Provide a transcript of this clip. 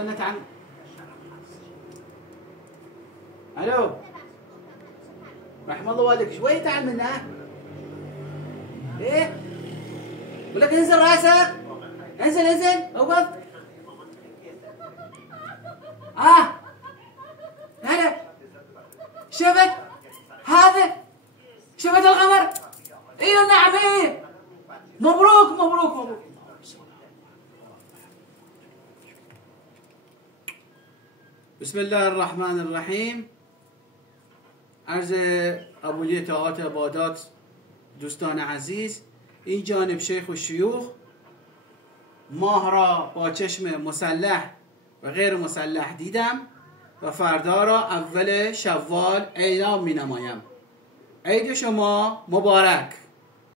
أنا عن ألو رحم الله والدك شوية تعال منها إيه؟ بقول لك انزل راسك انزل اوقف هلا شفت هذا شفت القمر ايوه نعم ايه مبروك بسم الله الرحمن الرحیم. عرض ابولی طاعات عبادات دوستان عزیز، این جانب شیخ و شیوخ ماه را با چشم مسلح و غیر مسلح دیدم و فردا را اول شوال اعلام می نمایم. عید شما مبارک.